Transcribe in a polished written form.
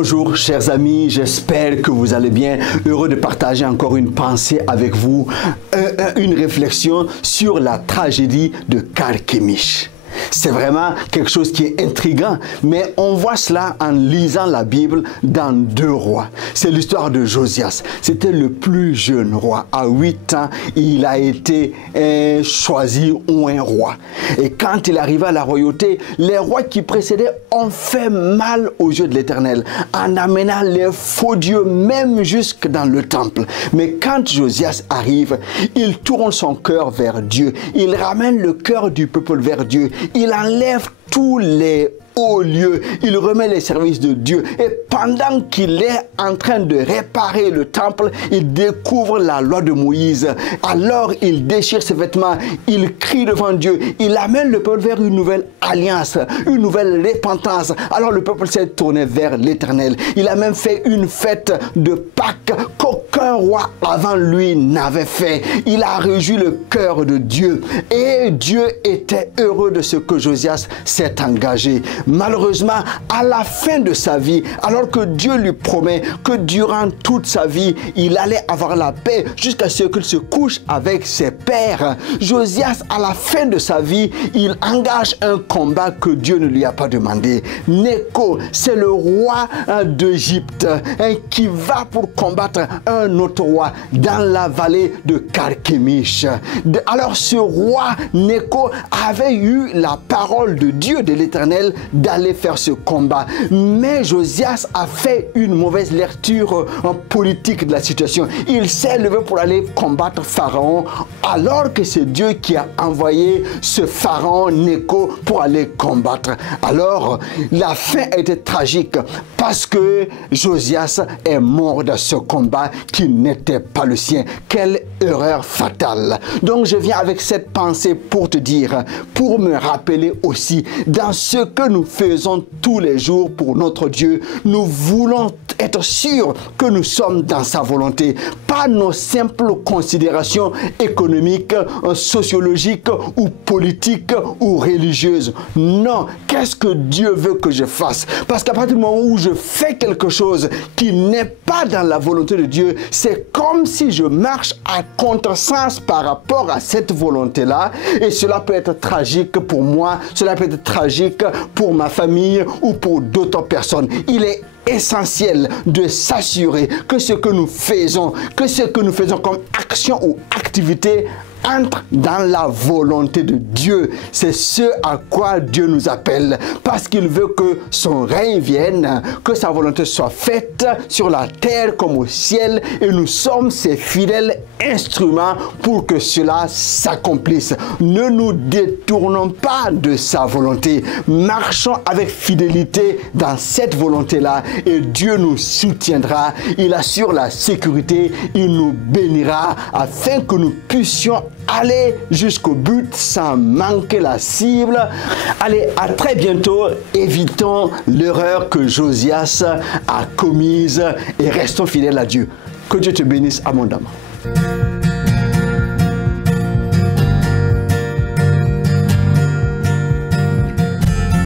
Bonjour chers amis, j'espère que vous allez bien. Heureux de partager encore une pensée avec vous, une réflexion sur la tragédie de Carchemish. C'est vraiment quelque chose qui est intriguant, mais on voit cela en lisant la Bible dans 2 rois. C'est l'histoire de Josias. C'était le plus jeune roi. À 8 ans, il a été choisi un roi. Et quand il arriva à la royauté, les rois qui précédaient ont fait mal aux yeux de l'Éternel, en amenant les faux dieux même jusque dans le temple. Mais quand Josias arrive, il tourne son cœur vers Dieu. Il ramène le cœur du peuple vers Dieu. Il enlève tous les hauts lieux, il remet les services de Dieu. Et pendant qu'il est en train de réparer le temple, il découvre la loi de Moïse. Alors il déchire ses vêtements, il crie devant Dieu, il amène le peuple vers une nouvelle alliance, une nouvelle repentance. Alors le peuple s'est tourné vers l'Éternel. Il a même fait une fête de Pâques qu'aucun roi avant lui n'avait fait. Il a réjoui le cœur de Dieu. Et Dieu était heureux de ce que Josias s'est engagé. Malheureusement, à la fin de sa vie, alors que Dieu lui promet que durant toute sa vie, il allait avoir la paix jusqu'à ce qu'il se couche avec ses pères, Josias, à la fin de sa vie, il engage un combat que Dieu ne lui a pas demandé. Nécho, c'est le roi d'Égypte qui va pour combattre un autre roi dans la vallée de Carchemish. Alors ce roi Nécho avait eu la parole de Dieu, de l'Éternel, d'aller faire ce combat. Mais Josias a fait une mauvaise lecture politique de la situation. Il s'est levé pour aller combattre Pharaon, alors que c'est Dieu qui a envoyé ce Pharaon Nécho pour aller combattre. Alors, la fin a été tragique parce que Josias est mort dans ce combat qui n'était pas le sien. Quelle erreur fatale. Donc, je viens avec cette pensée pour te dire, pour me rappeler aussi, dans ce que nous faisons tous les jours pour notre Dieu, nous voulons être sûrs que nous sommes dans sa volonté, pas nos simples considérations économiques, sociologiques ou politiques ou religieuses. Non, qu'est-ce que Dieu veut que je fasse? Parce qu'à partir du moment où je fais quelque chose qui n'est pas dans la volonté de Dieu, c'est comme si je marche à contresens par rapport à cette volonté-là, et cela peut être tragique pour moi, cela peut être tragique pour ma famille ou pour d'autres personnes. Il est essentiel de s'assurer que ce que nous faisons comme action ou activité entre dans la volonté de Dieu. C'est ce à quoi Dieu nous appelle, parce qu'il veut que son règne vienne, que sa volonté soit faite sur la terre comme au ciel, et nous sommes ses fidèles instruments pour que cela s'accomplisse. Ne nous détournons pas de sa volonté, marchons avec fidélité dans cette volonté-là, et Dieu nous soutiendra, il assure la sécurité, il nous bénira afin que nous puissions aller jusqu'au but sans manquer la cible. Allez, à très bientôt. Évitons l'erreur que Josias a commise et restons fidèles à Dieu. Que Dieu te bénisse abondamment.